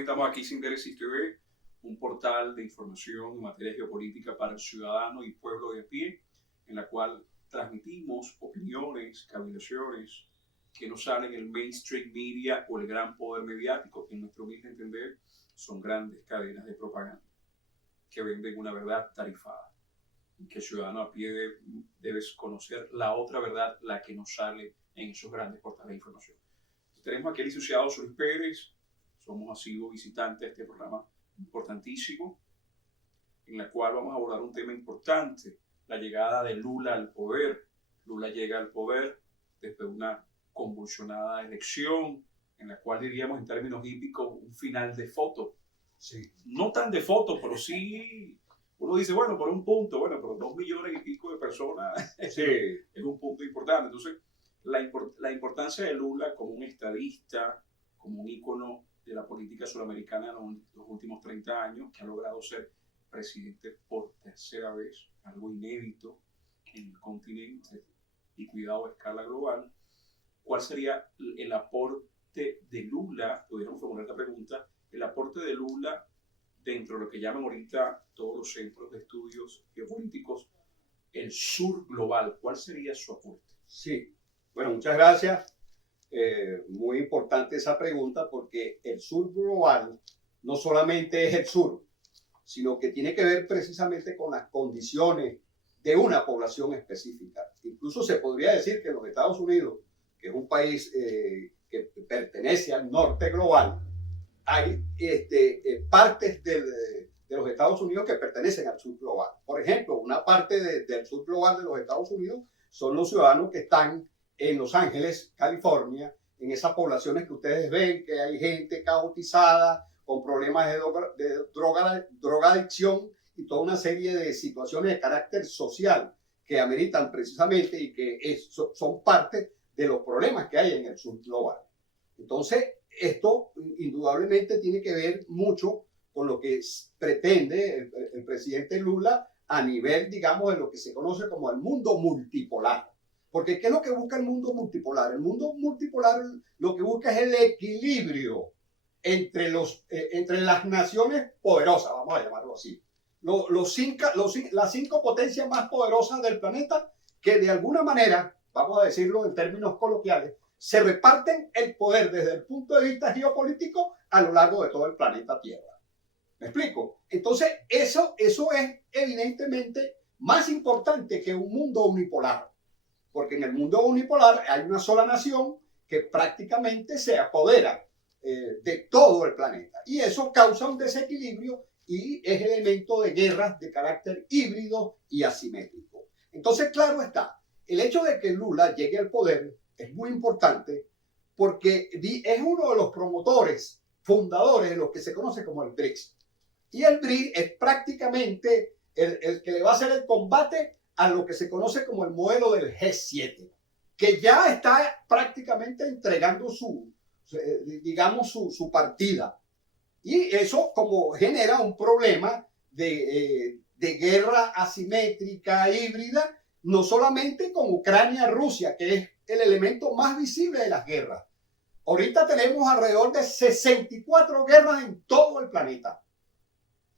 hoy estamos aquí Síntesis TV, un portal de información en materia geopolítica para el ciudadano y pueblo de a pie, en la cual transmitimos opiniones, cavilaciones que no salen en el mainstream media o el gran poder mediático, que en nuestro humilde entender son grandes cadenas de propaganda que venden una verdad tarifada y que el ciudadano a pie debe conocer la otra verdad, la que no sale en esos grandes portales de información. Tenemos aquí al licenciado Solís Pérez, somos asiduos visitantes de este programa importantísimo, en la cual vamos a abordar un tema importante, la llegada de Lula al poder. Lula llega al poder después de una convulsionada elección, en la cual diríamos en términos hípicos un final de foto. Sí. No tan de foto, pero sí, uno dice, bueno, por un punto, bueno, pero 2 millones y pico de personas Sí. es un punto importante. Entonces, la importancia de Lula como un estadista, como un ícono de la política sudamericana en los últimos 30 años, que ha logrado ser presidente por tercera vez, algo inédito en el continente y cuidado a escala global. ¿Cuál sería el aporte de Lula? Pudiéramos formular esta pregunta, el aporte de Lula dentro de lo que llaman ahorita todos los centros de estudios geopolíticos, el sur global. ¿Cuál sería su aporte? Sí, bueno, muchas gracias. Muy importante esa pregunta porque el sur global no solamente es el sur, sino que tiene que ver precisamente con las condiciones de una población específica. Incluso se podría decir que los Estados Unidos, que es un país que pertenece al norte global, hay partes de los Estados Unidos que pertenecen al sur global. Por ejemplo, una parte del sur global de los Estados Unidos son los ciudadanos que están en Los Ángeles, California, en esas poblaciones que ustedes ven, que hay gente caotizada, con problemas de drogadicción y toda una serie de situaciones de carácter social que ameritan precisamente y que son parte de los problemas que hay en el sur global. Entonces, esto indudablemente tiene que ver mucho con lo que pretende el presidente Lula a nivel, digamos, de lo que se conoce como el mundo multipolar. Porque ¿qué es lo que busca el mundo multipolar? El mundo multipolar lo que busca es el equilibrio entre las naciones poderosas, vamos a llamarlo así. Las 5 potencias más poderosas del planeta que de alguna manera, vamos a decirlo en términos coloquiales, se reparten el poder desde el punto de vista geopolítico a lo largo de todo el planeta Tierra. ¿Me explico? Entonces, eso es evidentemente más importante que un mundo unipolar. Porque en el mundo unipolar hay una sola nación que prácticamente se apodera de todo el planeta. Y eso causa un desequilibrio y es elemento de guerras de carácter híbrido y asimétrico. Entonces, claro está, el hecho de que Lula llegue al poder es muy importante porque es uno de los promotores, fundadores de lo que se conoce como el BRICS. Y el BRICS es prácticamente el que le va a hacer el combate a lo que se conoce como el modelo del G7, que ya está prácticamente entregando su partida. Y eso como genera un problema de guerra asimétrica, híbrida, no solamente con Ucrania-Rusia, que es el elemento más visible de las guerras. Ahorita tenemos alrededor de 64 guerras en todo el planeta.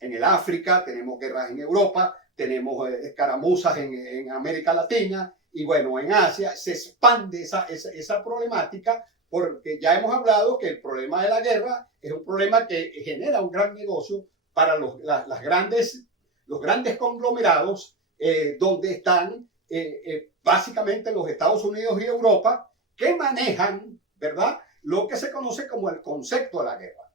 En el África, tenemos guerras en Europa, tenemos escaramuzas en América Latina y bueno, en Asia se expande esa problemática porque ya hemos hablado que el problema de la guerra es un problema que genera un gran negocio para los grandes conglomerados donde están básicamente los Estados Unidos y Europa que manejan, ¿verdad?, lo que se conoce como el concepto de la guerra.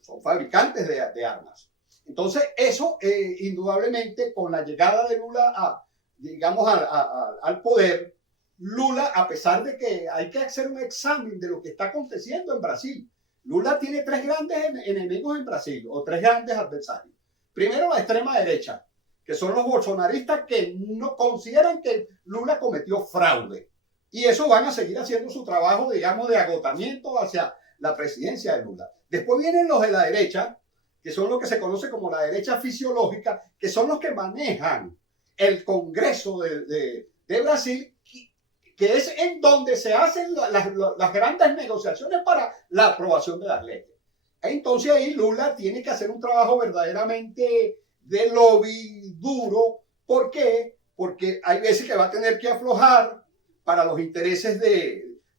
Son fabricantes de armas. Entonces, eso indudablemente con la llegada de Lula al poder, Lula, a pesar de que hay que hacer un examen de lo que está aconteciendo en Brasil, Lula tiene 3 grandes enemigos en Brasil, o 3 grandes adversarios. Primero, la extrema derecha, que son los bolsonaristas que no consideran que Lula cometió fraude. Y eso van a seguir haciendo su trabajo, digamos, de agotamiento hacia la presidencia de Lula. Después vienen los de la derecha, que son lo que se conoce como la derecha fisiológica, que son los que manejan el Congreso de Brasil, que es en donde se hacen las grandes negociaciones para la aprobación de las leyes. Entonces ahí Lula tiene que hacer un trabajo verdaderamente de lobby duro. ¿Por qué? Porque hay veces que va a tener que aflojar para los intereses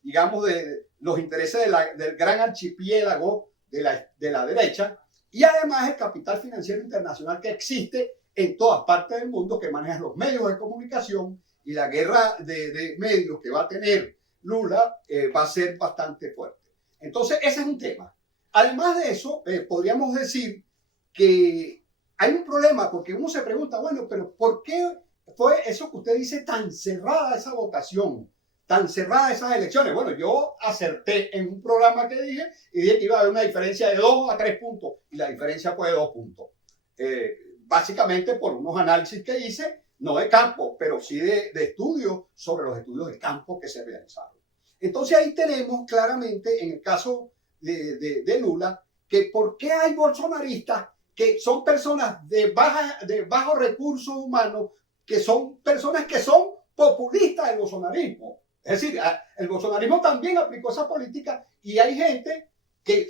digamos, de los intereses del gran archipiélago de la derecha, y además el capital financiero internacional que existe en todas partes del mundo, que maneja los medios de comunicación, y la guerra de medios que va a tener Lula va a ser bastante fuerte. Entonces, ese es un tema. Además de eso, podríamos decir que hay un problema, porque uno se pregunta, bueno, pero ¿por qué fue eso que usted dice tan cerrada esa votación, tan cerrada esas elecciones? Bueno, yo acerté en un programa que dije y dije que iba a haber una diferencia de 2 a 3 puntos, y la diferencia fue de 2 puntos. Básicamente por unos análisis que hice, no de campo, pero sí de estudios sobre los estudios de campo que se realizaron. Entonces ahí tenemos claramente, en el caso de Lula, que por qué hay bolsonaristas que son personas de bajo recursos humanos, que son personas que son populistas del bolsonarismo. Es decir, el bolsonarismo también aplicó esa política, y hay gente que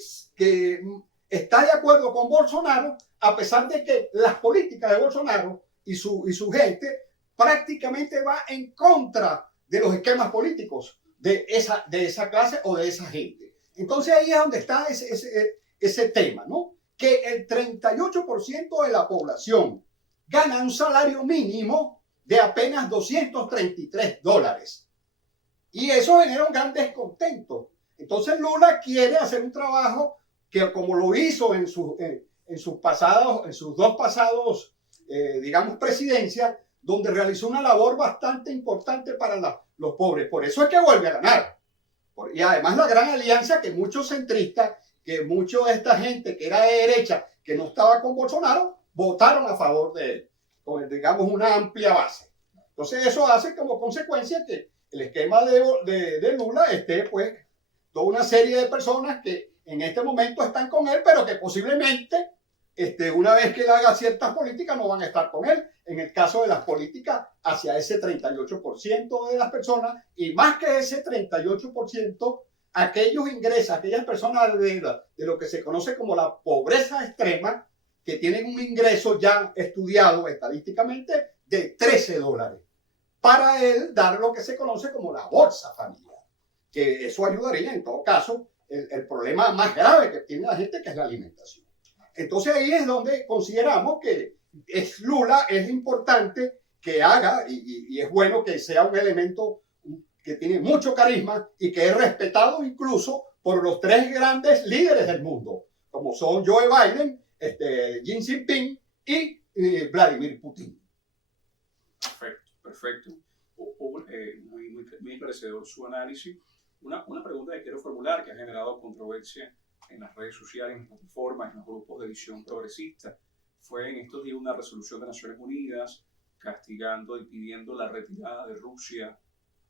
está de acuerdo con Bolsonaro, a pesar de que las políticas de Bolsonaro y su gente prácticamente va en contra de los esquemas políticos de esa clase o de esa gente. Entonces ahí es donde está ese tema, ¿no? Que el 38% de la población gana un salario mínimo de apenas $233. Y eso genera un gran descontento. Entonces Lula quiere hacer un trabajo que, como lo hizo en sus dos pasados, digamos, presidencias, donde realizó una labor bastante importante para los pobres. Por eso es que vuelve a ganar. Y además la gran alianza que muchos centristas, que mucha de esta gente que era de derecha, que no estaba con Bolsonaro, votaron a favor de él, con, digamos, una amplia base. Entonces eso hace como consecuencia que el esquema de Lula esté, pues, toda una serie de personas que en este momento están con él, pero que posiblemente, una vez que él haga ciertas políticas, no van a estar con él. En el caso de las políticas, hacia ese 38% de las personas, y más que ese 38%, aquellas personas de lo que se conoce como la pobreza extrema, que tienen un ingreso ya estudiado estadísticamente de $13, para él dar lo que se conoce como la bolsa familiar, que eso ayudaría en todo caso el problema más grave que tiene la gente, que es la alimentación. Entonces ahí es donde consideramos que Lula es importante que haga, y es bueno que sea un elemento que tiene mucho carisma y que es respetado incluso por los 3 grandes líderes del mundo, como son Joe Biden, Xi Jinping y Vladimir Putin. Perfecto. Muy encarecedor su análisis. Una pregunta que quiero formular, que ha generado controversia en las redes sociales, en las plataformas, en los grupos de visión progresista, fue en estos días una resolución de Naciones Unidas castigando y pidiendo la retirada de Rusia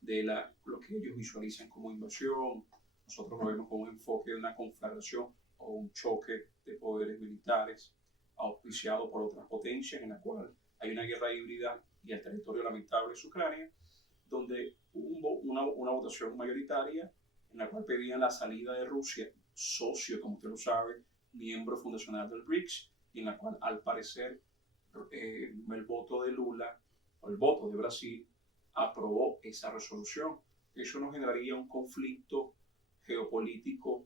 de lo que ellos visualizan como invasión. Nosotros lo vemos como un enfoque de una conflagración o un choque de poderes militares auspiciado por otras potencias, en la cual hay una guerra híbrida y el territorio lamentable es Ucrania, donde hubo una votación mayoritaria en la cual pedían la salida de Rusia, socio, como usted lo sabe, miembro fundacional del BRICS, y en la cual al parecer el voto de Lula o el voto de Brasil aprobó esa resolución. Eso nos generaría un conflicto geopolítico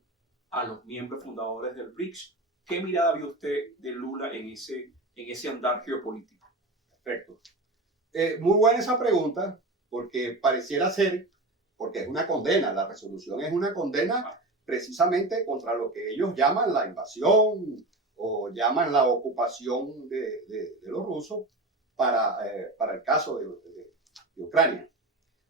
a los miembros fundadores del BRICS. ¿Qué mirada vio usted de Lula en ese andar geopolítico? Perfecto. Muy buena esa pregunta, porque pareciera ser, porque es una condena, la resolución es una condena precisamente contra lo que ellos llaman la invasión o llaman la ocupación de los rusos para el caso de Ucrania.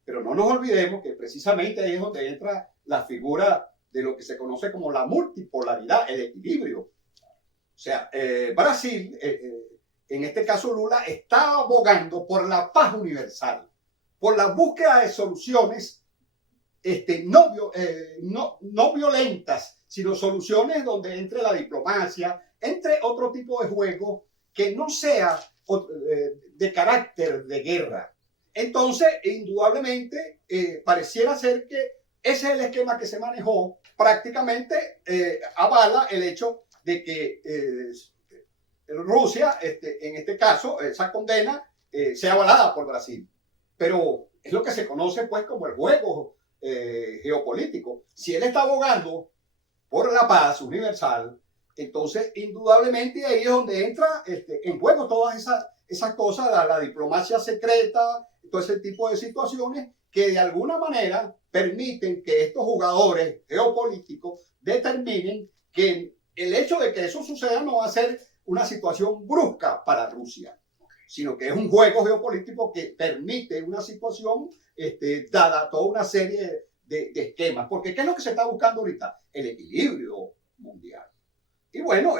Pero no nos olvidemos que precisamente ahí es donde entra la figura de lo que se conoce como la multipolaridad, el equilibrio. O sea, Brasil, en este caso Lula, está abogando por la paz universal, por la búsqueda de soluciones no violentas, sino soluciones donde entre la diplomacia, entre otro tipo de juego que no sea de carácter de guerra. Entonces, indudablemente, pareciera ser que ese es el esquema que se manejó prácticamente avala el hecho de que Rusia, en este caso, esa condena sea avalada por Brasil. Pero es lo que se conoce pues como el juego geopolítico. Si él está abogando por la paz universal, entonces indudablemente ahí es donde entra en juego todas esas cosas, la diplomacia secreta, todo ese tipo de situaciones que de alguna manera permiten que estos jugadores geopolíticos determinen que el hecho de que eso suceda no va a ser una situación brusca para Rusia, sino que es un juego geopolítico que permite una situación dada toda una serie de esquemas. Porque ¿qué es lo que se está buscando ahorita? El equilibrio mundial. Y bueno,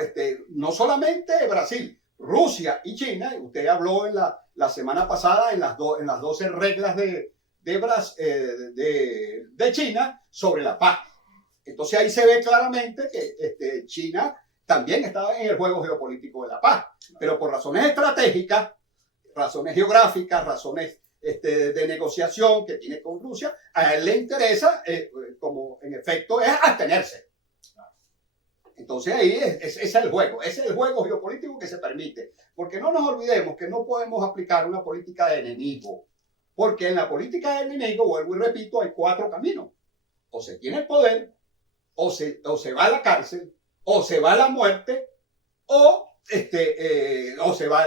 no solamente Brasil, Rusia y China, usted habló en la semana pasada en las 12 reglas de China sobre la paz. Entonces ahí se ve claramente que China también estaba en el juego geopolítico de la paz, pero por razones estratégicas, razones geográficas, razones de negociación que tiene con Rusia, a él le interesa, como en efecto, es abstenerse. Entonces ahí ese es el juego geopolítico que se permite, porque no nos olvidemos que no podemos aplicar una política de enemigo, porque en la política de enemigo, vuelvo y repito, hay 4 caminos: o se tiene el poder, o se va a la cárcel, o se va a la muerte, o se va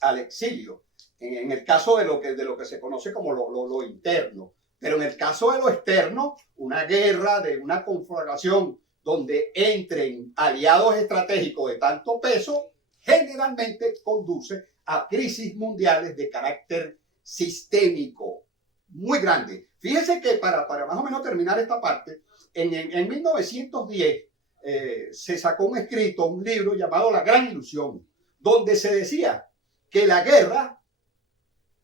al exilio. En el caso de lo que se conoce como lo interno. Pero en el caso de lo externo, una guerra, de una conflagración donde entren aliados estratégicos de tanto peso, generalmente conduce a crisis mundiales de carácter sistémico muy grande. Fíjense que para más o menos terminar esta parte, en 1910 se sacó un escrito, un libro llamado La Gran Ilusión, donde se decía que la guerra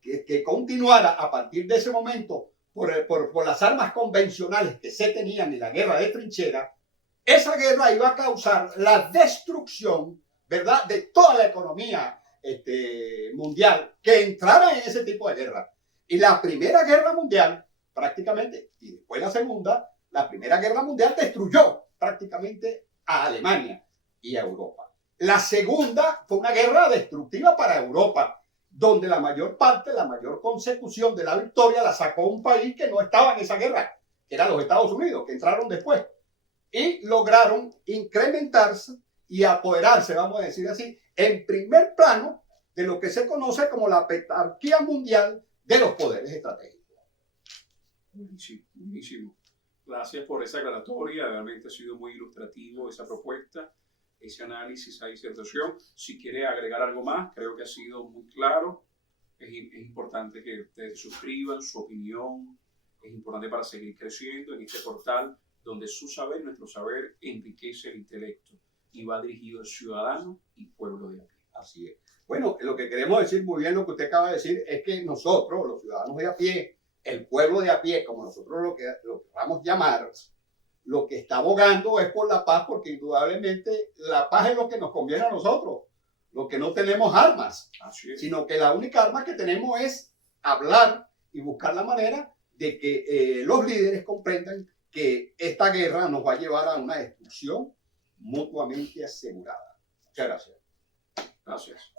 que continuara a partir de ese momento por las armas convencionales que se tenían en la guerra de trinchera, esa guerra iba a causar la destrucción, ¿verdad?, de toda la economía mundial que entrara en ese tipo de guerra. Y la Primera Guerra Mundial, prácticamente, y después la Segunda, la Primera Guerra Mundial destruyó prácticamente a Alemania y a Europa. La Segunda fue una guerra destructiva para Europa, donde la mayor parte, la mayor consecución de la victoria la sacó un país que no estaba en esa guerra, que eran los Estados Unidos, que entraron después. Y lograron incrementarse y apoderarse, vamos a decir así, en primer plano de lo que se conoce como la petarquía mundial de los poderes estratégicos. Buenísimo, buenísimo. Gracias por esa aclaratoria, realmente ha sido muy ilustrativo esa propuesta, ese análisis, esa disertación. Si quiere agregar algo más, creo que ha sido muy claro. Es importante que ustedes suscriban su opinión, es importante para seguir creciendo en este portal donde su saber, nuestro saber, enriquece el intelecto y va dirigido al ciudadano y pueblo de a pie. Así es. Bueno, lo que queremos decir, muy bien lo que usted acaba de decir, es que nosotros, los ciudadanos de a pie, el pueblo de a pie, como nosotros lo vamos a llamar, lo que está abogando es por la paz, porque indudablemente la paz es lo que nos conviene a nosotros, lo que no tenemos armas, sino que la única arma que tenemos es hablar y buscar la manera de que los líderes comprendan que esta guerra nos va a llevar a una destrucción mutuamente asegurada. Muchas gracias. Gracias.